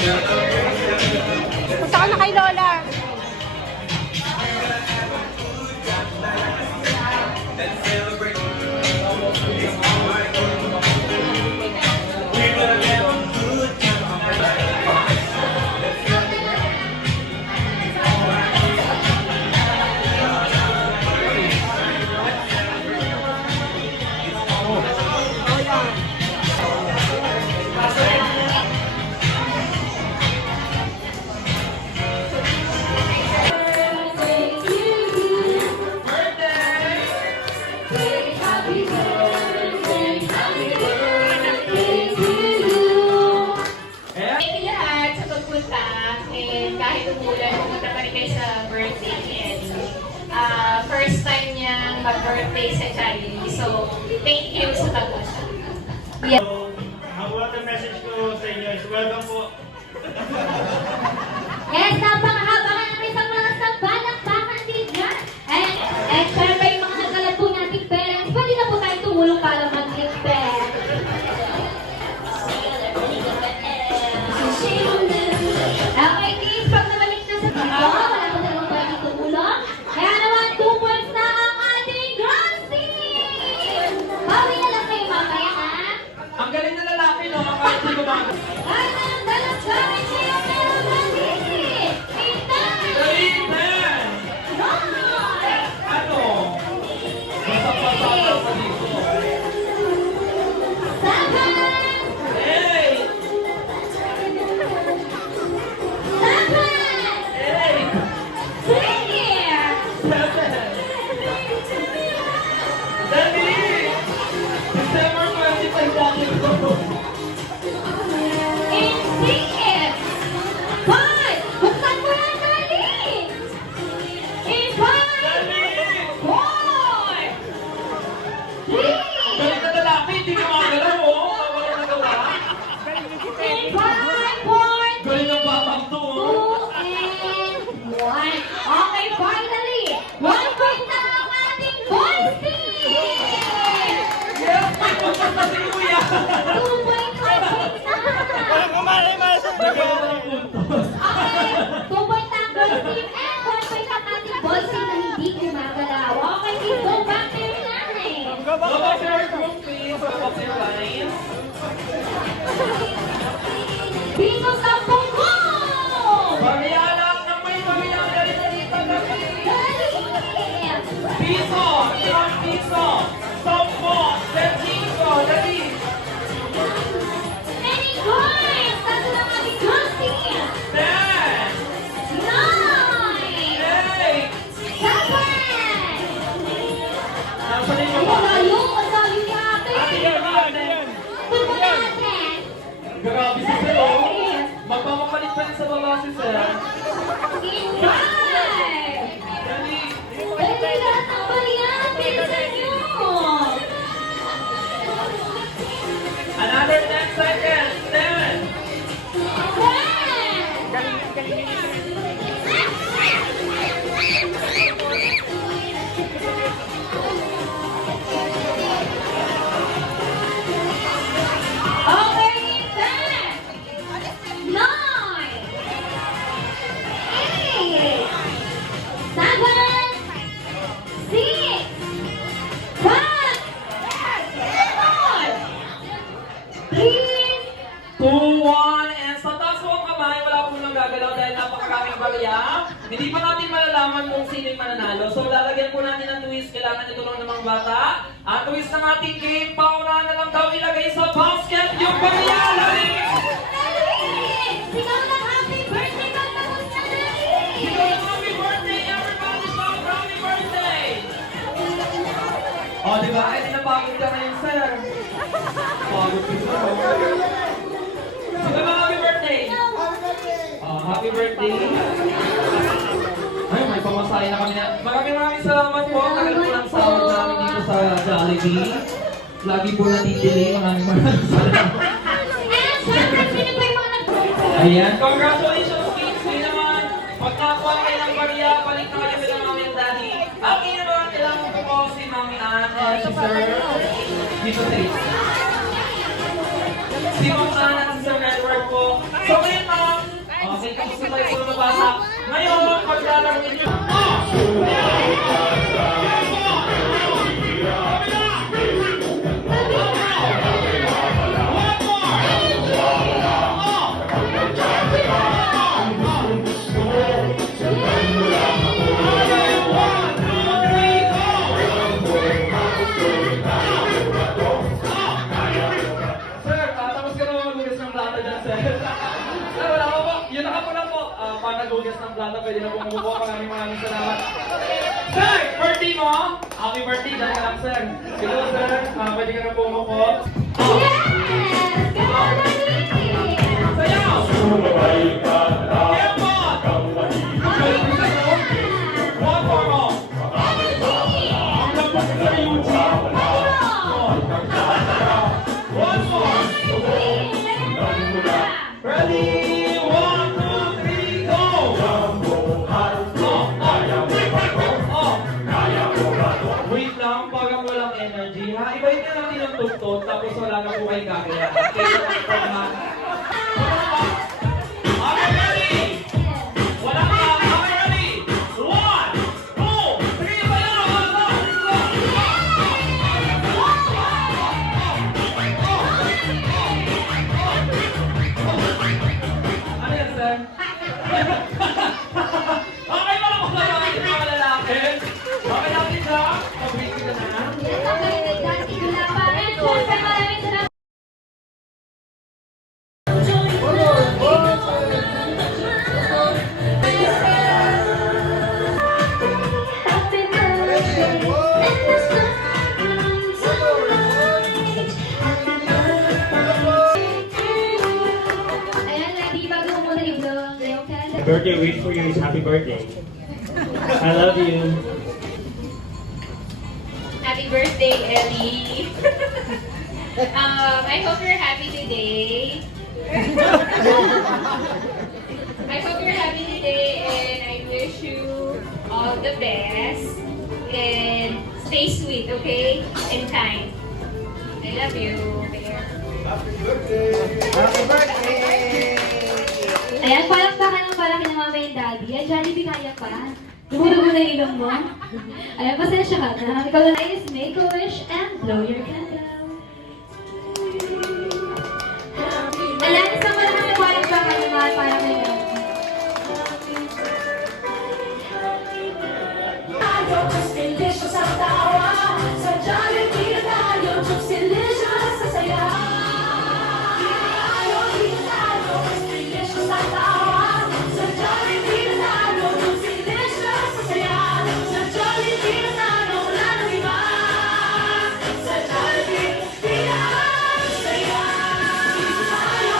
Punta ka na kay Lola. First time niyang mag-birthday sa Charlie. So, thank you sa tagot. Yeah. What the message ko sa inyo is welcome po. Yes, napakahaba ka naman sa mga sabalak-bakan din yan. And syempre yung mga nagalat po nating parents, pwede na po tayo tumulong para mag-prepare. Okay, please, pag nabalik na sa video, wala po talagang pwede tumulong. Kaya naman, 2 points na ang ating grand team! Bawi na lang kayo mamaya, ha? Ang galing na lalaki, no? Kahit hindi gumagod. Ay, ang dalang gamit siya meron na din! Ethan! Ethan! Roy! Ano? Basta pa dito. Saban! Hey! Saban! Hey! Clear! Dali! December 25 dati ko. Indeed! 5! Buksan mo na, dali! In 5! Dali! 4! 3! Galing na lalaki, hindi gumagalaw, oh. Wala nagawa. In 5! 4! Galing ng batang to, oh. 2 and 1. Okay, finally! 1 point na ang ating boys team! Yes! May pupunta si Kuya! 2 point na! Nagawa ng puntos. Okay, 2 point na ang girls team and 1 point ang ating boys team na hindi gumagalaw. Okay, please go back to your line. Go back to your group, please. Go back to your lines. Bingo sa punggo! Pamiyala ng may pamiyala rin na dito gabi. Dali! Piso! 1 piso! 10! 15! Dali! Many coins! Tato ng ating girls team! 10! 9! 8! 7! Nasa rin Ang ba? layo! Ang layo ni ate! Ate yan, ate! Tulpo natin! Grabe si Sir, oh. Magpapakalit pa rin sa baba si Sir. In 5! Dali! Dali lahat ng variante sa inyo! Another 10 seconds! 10! 10! Okay, 10! 9! 8! 7! 6! 5! 4! 3! 2, 1, and sa taas po ang kamay, wala po nang gagalaw dahil napakaraming barya. Hindi pa natin malalaman kung sino yung mananalo. So lalagyan po natin ng twist. Kailangan ito lang ng mga bata. Ang twist ng ating game, paunahan na lang daw ilagay sa basket yung barya. Dali! Sigaw ng happy birthday pag tapos na dali! Happy birthday, everybody! Shout happy birthday! Oh, di ba? Ay, napagod ka ngayon, sir. Pagod ka, sir. Sige ba, happy birthday? Happy birthday. Ay, may pamasahe na kami na. Maraming salamat po. Tagal po ng sahod namin dito sa Jollibee. Lagi po natitili. Maraming salamat. And syempre, sino pa yung mga Ayan. Congratulations, kids. Hindi naman. Pag nakakuha kayo ng barya, balik na kayo ng mami and daddy. Ang inaman kailangan ko po si Mami Ann and si Sir. Dito sa si Ma'am Ann at si Sir Network po. So, ngayon mga Gusto tayo po mabasa. Ngayon, paglalaro ninyo. Sir, tapos ka naman magugas ng plata dyan, sir. Sir, wala ko po. Yun na po lang po. Para nagugas ng plata, pwede na po mabubuo. Maraming salamat. Sir, birthday mo? Happy birthday. Dahil ka lang, sir. Hello, sir. Pwede ka na po umupo. Yes! Galing! Sayaw! One more more. Ang lapos sa YouTube. One more. Ready? 1, 2, 3, go! Wait lang, parang walang energy ha. Ibahin na natin ang tugtog, tapos wala na po kayo kakaya. Okay, ready? Wala na, okay, ready? 1, 2, 3, sayaw! Ano yan, sir? Okay ba lang kung lalaki ng mga lalaki? Okay lang din ba? Mag-wait ka na. Yes, okay, nag-dancing sila pa. And syempre, maraming salamat. Ayan, ready bago mo muna i-vlog. The birthday wish for you is happy birthday. I love you. Happy birthday, Ellie. I hope you're happy today. I hope you're happy today and I wish you all the best. And stay sweet, okay? And kind. I love you. Bear. Ayan, parang baka ng parang kinamama yung daddy. Ayan, Jollibee, kaya pa. Lumuro mo na yung ilong mo. Ayan, pasensya ka na. Ikaw na is make a wish and blow your candle. Ayan, isang malaking parang baka naman parang may daddy. Just delicious ang tawa sa Jollibee tayo, just delicious sa saya. Just delicious ang tawa sa Jollibee tayo, just delicious sa saya. Sa Jollibee tayo, wala nang iba. Sa Jollibee, saya. Tayo,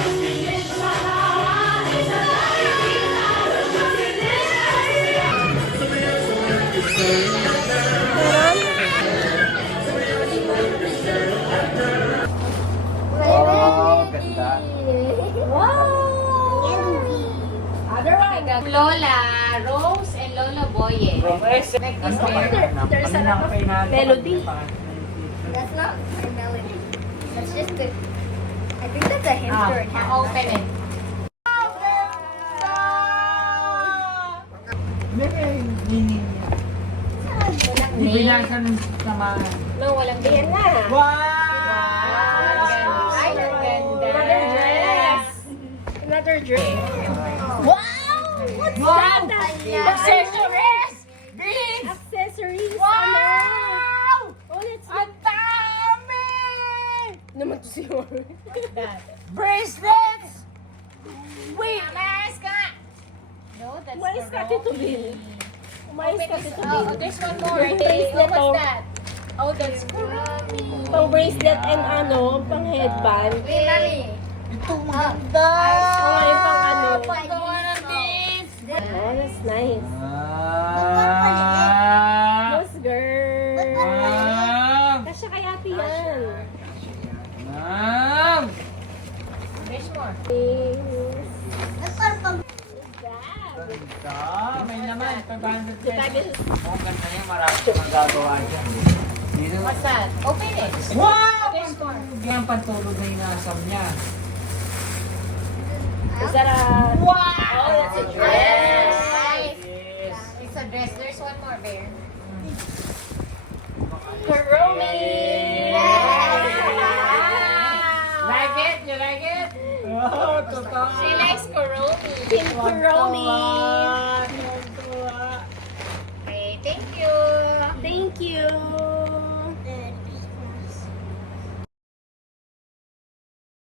just delicious ang tawa sa Jollibee tayo, just delicious sa saya. Lola Rose and Lola Boye. There's a melody. That's not a melody. That's just a... I think that's a hint for a cat. Open it. Binasan sama. No, walang Yan na. Ay, ang ganda. Another dress. Another dress. Wow! What's that? Accessories! Beads! Accessories! Wow! Oh, let's ang dami! Naman to si Warren. Bracelets! Wait! Umayos ka! No, that's Umayos ka, Tito Bill. Umayos ka, Tito Oh, Bill. there's one more. Yung bracelet, What's oh. that? Oh, that's Kurami. Pang bracelet and ano, pang headband. Wait, Mami. Oh, yung pang ano. Pagawa ng this. Oh, that's nice. Ah! Yes, girl. Ah! Kasya kaya yan. Ah! There's more. Ah, may naman. 500 Tagis. pesos. Oh, ganda yan. Marami siya magagawa dyan. Dito. What's that? Open it. Wow! There's more. Pantulog. Yan, pantulog na inasam niya. Is that a... Wow! Oh, that's a dress. Yes. It's a dress. There's one more, Bear. Kurumi! Like it? You like it? Oh, totoo. She likes Kuromi. Pink Kurumi!